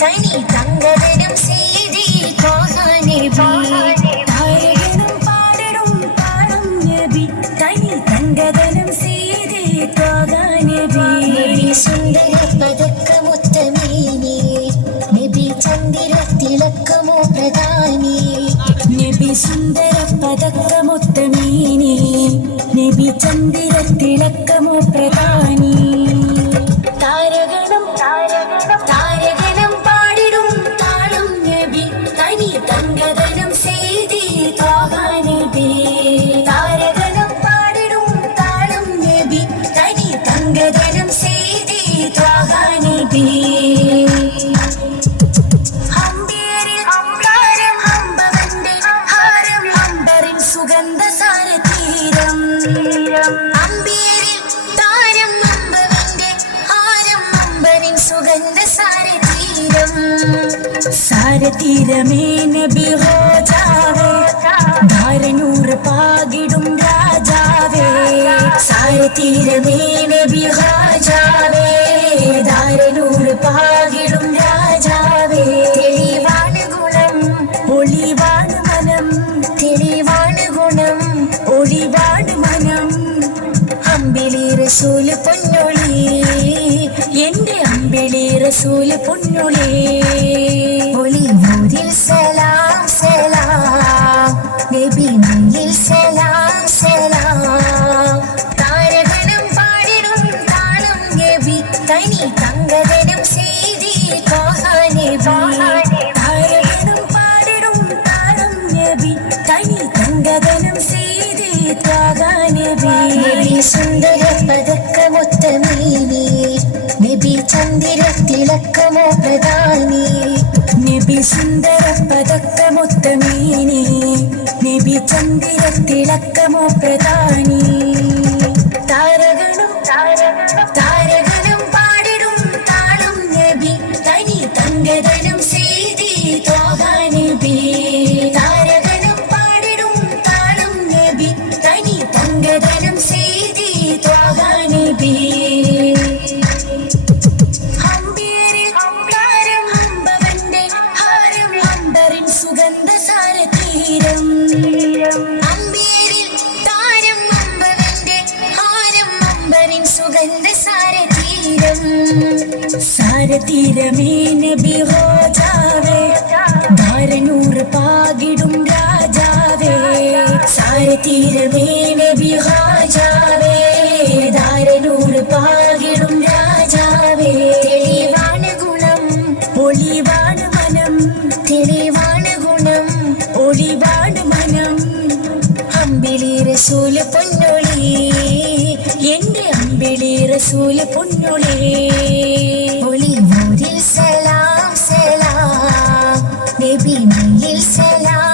തനി പ്രധാന സീതി കോഹാനബി താരകനും പാടരും താളം നബി തനി തങ്കതനും സീതി കോഹാനബി സുന്ദര പതക്കമുത്തമീനി നബി ചന്ദിര തിളക്കമോ പ്രധാനി നബി സുന്ദര പതക്കമുത്തമീനി നബി ചന്ദിര തിളക്കമോ പ്രധാനി ഹംബറിൻ സുഗന്ധ സാരതീരം അമ്പേരിൽ താരം അമ്പവന്റെ ഹാരം അമ്പരിൻ സുഗന്ധ സാരതീരം സാരതീരമേ നബി ഹോജാവേ ധാരനൂറ് പാകിടും രാജാവേ. സാരതീരമേ നബി ഹോജാവേ ധാരനൂറ് പാകിടും റസൂൽ പൊന്നൊളി എന്റെ അമ്പിളി റസൂൽ പൊന്നൊളി. ഊരിൽ സലാം സലാം നബി മുന്നിൽ സലാം സലാം. താരകണം പാടിടും താളം നബി തനി തങ്കതനം ചെയ്തി കോഹാനബി താരകണം പാടിടും താളം നബി തനി തങ്കതനം ചെയ്തി നബി സുന്ദര പ്രധാനി നബി സുന്ദര പതക്കമൊത്തമീനി നബി ചന്ദ്ര തിളക്കമോ പ്രധാനി. താരകണം താരകണം പാടിടും താളം നബി. തനി തങ്കതനം അമ്പേരിൽ താരം സുഗന്ധ സാരതീരം സാരതീരമേ നബി ധാരനൂറ് പാകിടും രാജാവേ. സാരതീരമേ നബി റസൂൽ പൊന്നൊളി. എന്റെ അമ്പിളി റസൂൽ പൊന്നൊളി. ഒളിവൂരിൽ സലാം സലാം. നബി മയിൽ സലാം.